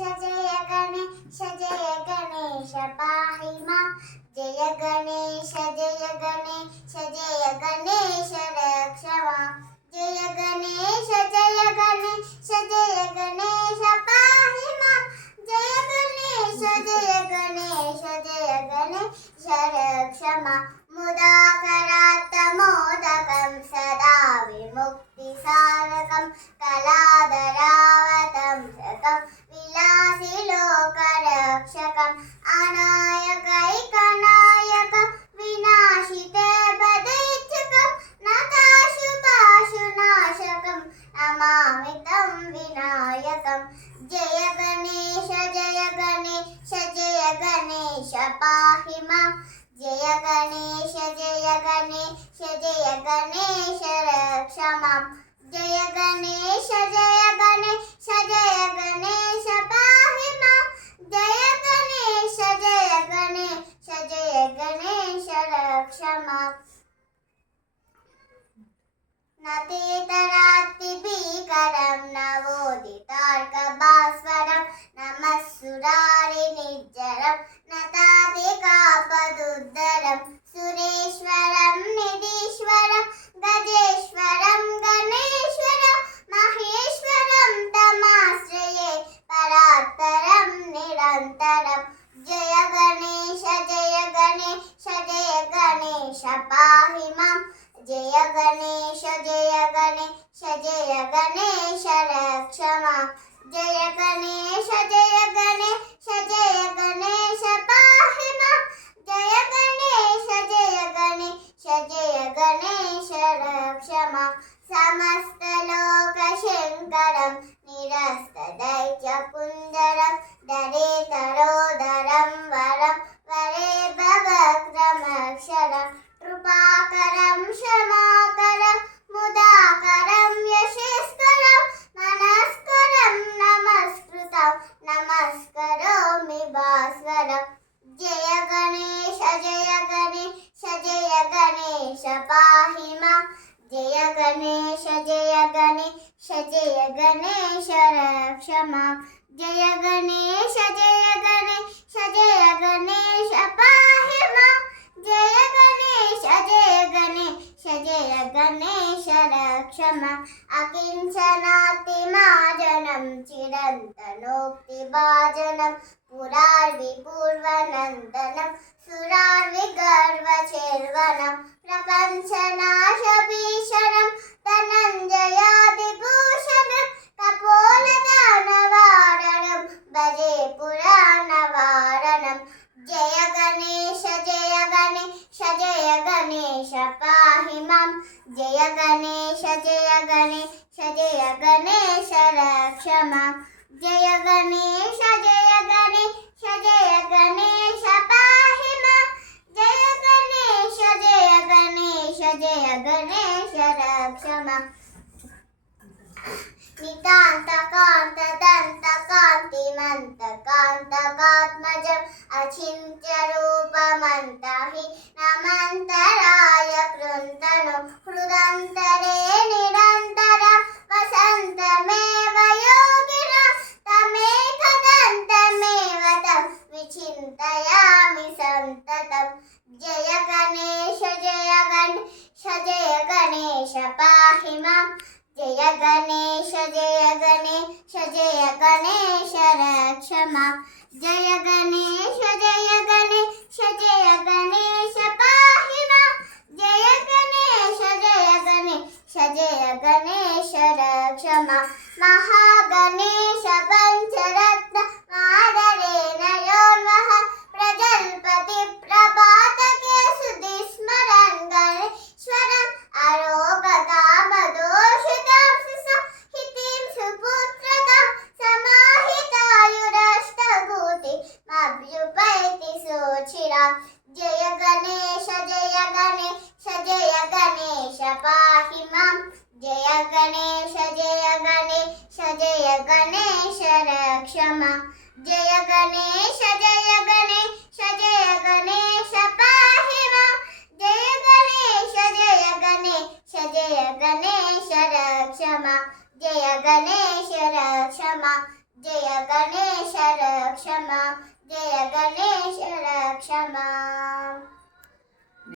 जय गणेश पाहि मां जय गणेश जय गणेश रक्ष मां जय गणेश पाहि मां जय गणेश रक्ष मां मुदाकरात्तमोदकं सदा विमुक्तिसारकं कलाधरावतं सकं विलासिलोकरक्षकम् अनायकैकनायकं विनाशिते बदैच्छुकं नताशुभाशुनाशकं नमामि तं विनायकं जय गणेश पाहि मां जय गणेश रक्ष मां जय गणेश पाहि मां जय गणेश रक्ष मां नतेतरात्तिभीकरं नवोदितार्कभास्वरं नमः सुरारिनिर्जरं नतादिकापदुद्धरं सुरेश्वरं निधीश्वरं गजेश्वरं गणेश्वरं महेश्वरं तमाश्रये परात्परं निरन्तरं जय गणेश पाहि मां जय गणेश रक्ष मां जय गणेश पाहि मां जय गणेश रक्ष मां समस्तलोकशङ्करं निरस्तदैत्यपुञ्जरं दरेतरोदरं वरं वरे भवक्रमक्षरं कृपाकरं क्षमाकरं मुदाकरं यशस्करं मनस्करं नमस्करोमि भास्वरं जय गणेश पाहि मां जय गणेश रक्ष मां जय गणेश पाहि मां जय गणेश रक्ष मां अकिञ्चनातिमाजनं चिरन्तनोक्तिभाजनं पुरार्विपूर्वनन्दनं सुरार्विगर्वचिर्वनं प्रपञ्चनाशभीषणं धनञ्जयादिभूषणं कपोलदानवारणं भजे पुराणवारणं जय गणेश पाहि मां जय गणेश रक्ष मां जय गणेश पाहि मां जय गणेश रक्ष मां नितान्तकान्तदन्तकान्तिमन्तकान्तकात्मजम् अचिन्त्यरूपमन्तहि नमन्तराय कृन्तनु हृदन्तरे निरन्तर वसन्तमेव योगिना तमेकदन्तमेव तं विचिन्तयामि सन्ततं जय गणेश पाहि मां जय गणेश रक्ष मां जय गणेश पाहि मां जय गणेश रक्ष मां महागणेश पञ्चरत्न मादरेण योन्वः प्रजल्पति प्रभातके सुधिस्मरन् गणेश्वरम् आरोगकामदोषितां सुसहितिं सुपुत्रतां समाहितायुरष्टभूतिमभ्युपैति सुचिरां जय गणेश पाहि मां जय गणेश रक्ष मां जय गणेश पाहि मां जय गणेश रक्ष मां जय गणेश रक्ष मां जय गणेश रक्ष मां जय गणेश रक्ष मां